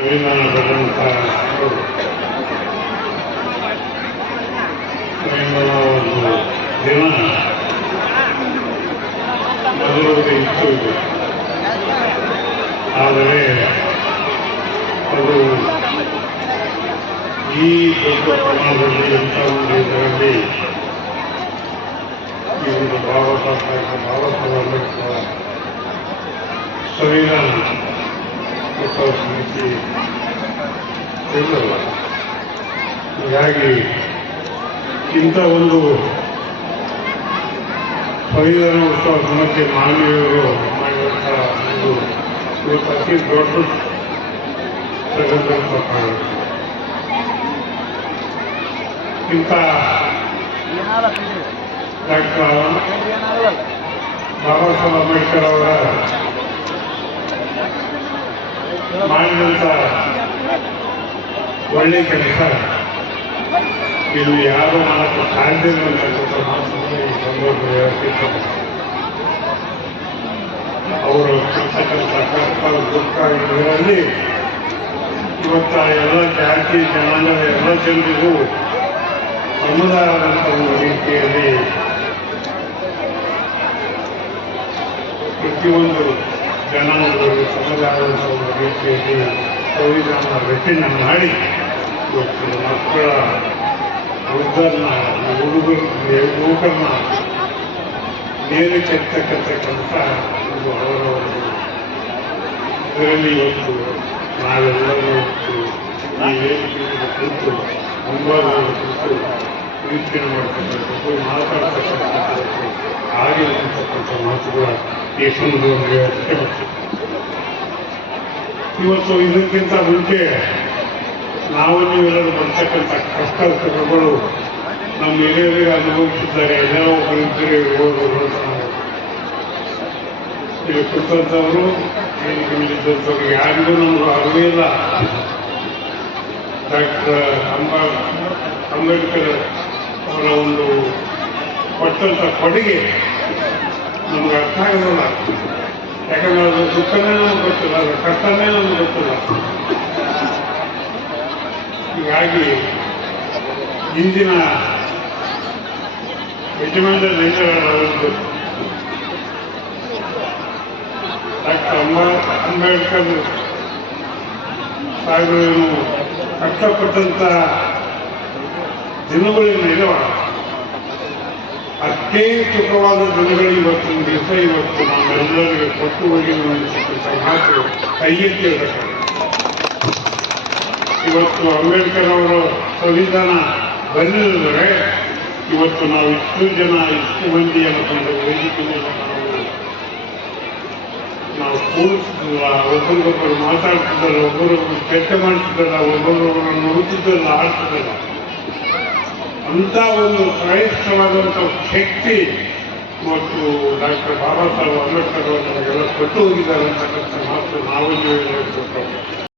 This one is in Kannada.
ಸಂವಿಧಾನ ಬರೆದಂಥ ಒಂದು ದಿನ ಮೊದಲುವರೆಗೆ ಇತ್ತು ಇದು. ಆದರೆ ಅದು ಈ ದೊಡ್ಡ ಪ್ರಮಾಣದಲ್ಲಿ ಎಂಥ ಒಂದು ಇದರಲ್ಲಿ ಈ ಒಂದು ಬಾಬಾ ಸಾಹೇಬ್ ಅಂಬೇಡ್ಕರ್ ಸಂವಿಧಾನ ಉತ್ಸವ ಸಮಿತಿ ಇರಲಿಲ್ಲ. ಹೀಗಾಗಿ ಇಂಥ ಒಂದು ಸಂವಿಧಾನ ಉತ್ಸವ ಸಮಿತಿ ಮಾನವೀಯರು ಮಾಡಿದಂಥ ಒಂದು ಇವತ್ತು ಅತಿ ದೊಡ್ಡ ತೆಗೆದಂಥ ಕಾರಣ ಇಂಥ ಡಾಕ್ಟರ್ ಬಾಬಾ ಸಾಹೇಬ್ ಅಂಬೇಡ್ಕರ್ ಅವರ ಮಾಡಿದಂಥ ಒಳ್ಳೆ ಕೆಲಸ ಇದು ಯಾರು ಮಾಡಕ್ಕೆ ಸಾಧ್ಯವಿಲ್ಲ ಅಂತಕ್ಕಂಥ ಮಾತನ್ನು ಈ ಸಂದರ್ಭದಲ್ಲಿ ಹೇಳ್ತಿದ್ದಾರೆ. ಅವರು ಇರ್ತಕ್ಕಂಥ ಕಷ್ಟ ದುಃಖ ಇದರಲ್ಲಿ ಇವತ್ತ ಎಲ್ಲ ಜಾತಿ ಜನಾಂಗದ ಎಲ್ಲ ಜನರಿಗೂ ಸಮುದಾಯದಂಥ ಒಂದು ರೀತಿಯಲ್ಲಿ ಪ್ರತಿಯೊಂದು ಜನಾಂಗಗಳು ಸಮುದಾಯದಂಥ ಒಂದು ರೀತಿಯಲ್ಲಿ ಸಂವಿಧಾನ ರಚನೆ ಮಾಡಿ ಇವತ್ತು ಮಕ್ಕಳ ವೃದ್ಧರನ್ನ ಯುವಕರನ್ನ ನೇರಕ್ಕೆತ್ತಕ್ಕಂಥ ಒಂದು ಅವರವರು ಇದರಲ್ಲಿ ಇವತ್ತು ನಾವೆಲ್ಲರೂ ಇವತ್ತು ಈ ವೇದಿಕೆಯಲ್ಲಿ ಕುರಿತು ಮುಂಭಾಗದಲ್ಲಿ ಕುರಿತು ವೀಕ್ಷಣೆ ಮಾಡ್ತಕ್ಕಂಥದ್ದು ಮಾತಾಡ್ತಕ್ಕಂಥದ್ದು ಆಗಿರತಕ್ಕಂಥ ಮಾತುಗಳ ಈ ಸಂದರ್ಭದಲ್ಲಿ ಹೇಳಕ್ಕೆ ಇವತ್ತು ಇದಕ್ಕಿಂತ ಮುಂಚೆ ನಾವು ನೀವೆಲ್ಲರೂ ಬರ್ತಕ್ಕಂಥ ಕಷ್ಟ ಸುಖಗಳು ನಮ್ಮ ಹಿರಿಯರಿಗೆ ಅನುಭವಿಸಿದ್ದಾರೆ. ಎಲ್ಲರೂ ಒಬ್ಬರಿದ್ದರೆ ಇರ್ಬೋದು ಅಂತ ನಾವು ಇಲ್ಲಿ ಕುರಿತಂಥವರು ಮೇಲಿದ್ದಂಥವ್ರು ಯಾರಿಗೂ ನಮಗೂ ಅರಿವಿಲ್ಲ. ಡಾಕ್ಟರ್ ಅಂಬೇಡ್ಕರ್ ಅವರ ಒಂದು ಕೊಟ್ಟಂಥ ಕೊಡುಗೆ ನಮ್ಗೆ ಅರ್ಥ ಆಗೋಲ್ಲ. ಯಾಕಂದ್ರೆ ಅದು ದುಃಖನೇ ನಮ್ಗೆ ಗೊತ್ತಿಲ್ಲ, ಅದು ಕಷ್ಟನೇ ನಮ್ಗೆ ಗೊತ್ತಿಲ್ಲ. ಹೀಗಾಗಿ ಇಂದಿನ ಯಜಮಾನ ಒಂದು ಡಾಕ್ಟರ್ ಅಂಬೇಡ್ಕರ್ ಸಾಹೇಬರು ಕಷ್ಟಪಟ್ಟಂಥ ದಿನಗಳೇನು ಇದಾವ ಅಷ್ಟೇ ಸುಖವಾದ ದಿನಗಳು ಇವತ್ತಿನ ದಿವಸ ಇವತ್ತು ನಮ್ಮೆಲ್ಲರಿಗೆ ಕೊಟ್ಟು ಹೋಗಿ ಅನ್ನತಕ್ಕಂಥ ಮಾತು ಕೈ ಎತ್ತಿ ಹೇಳಬೇಕು. ಇವತ್ತು ಅಂಬೇಡ್ಕರ್ ಅವರ ಸಂವಿಧಾನ ಬಂದಿದ್ದರೆ ಇವತ್ತು ನಾವು ಇಷ್ಟು ಜನ ಇಷ್ಟು ಮಂದಿ ಅನ್ನೋದು ವೇದಿಕೆ ಮೇಲೆ ನಾವು ಕೂರಿಸ್ತಿದ್ದಿಲ್ಲ, ಒಬ್ಬರಿಗೊಬ್ಬರು ಮಾತಾಡ್ತಿದ್ದಲ್ಲ, ಒಬ್ಬರೊಬ್ಬರು ಚರ್ಚೆ ಮಾಡ್ತಿದ್ದಲ್ಲ, ಒಬ್ಬರೊಬ್ಬರನ್ನು ನೋಡ್ತಿದ್ದಲ್ಲ, ಆಡ್ತಿದ್ದಲ್ಲ. ಅಂಥ ಒಂದು ಶ್ರೇಷ್ಠವಾದಂಥ ಶಕ್ತಿ ಇವತ್ತು ಡಾಕ್ಟರ್ ಬಾಬಾ ಸಾಹೇಬ್ ಅಂಬೇಡ್ಕರ್ ಅವರು ನಮಗೆಲ್ಲ ಕೊಟ್ಟು ಹೋಗಿದ್ದಾರೆ ಅಂತಕ್ಕಂಥ ಮಾತು ನಾವು ಹೇಳ್ಬೇಕು.